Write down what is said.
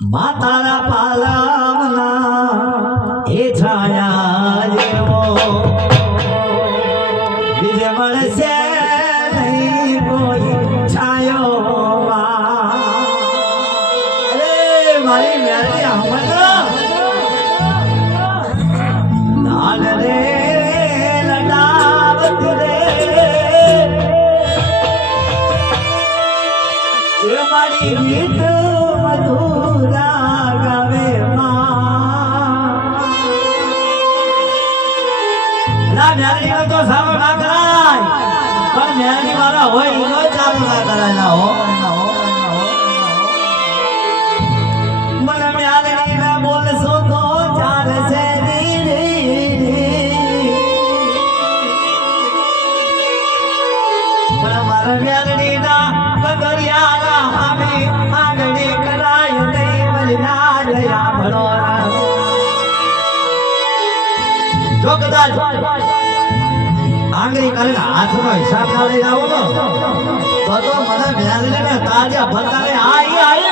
માતાના પાલામના એ છાયા જેવો બીજે મળશે નહીં કોઈ છાયો અરે મારી મેળી હમણાં લાલ રે લડાવતી રે એ મારી ગીત મધુરા ગાવે ના મેરડી તો સારો ના કરાય પણ મેરડી વાળા હોય ઈનો ચાલુ ના કરાય ના હો મને મેરડી ના બોલશો તો ચાલશે પણ મારા મેરડી ના બગરિયાલા અમે આંગળી કરાય નહીં મલના જયા ભણો જો કદાચ આંગળી કરીને હાથનો હિસાબ ના લઈ આવો તો મને મેલને તાજા ભરતા આઈ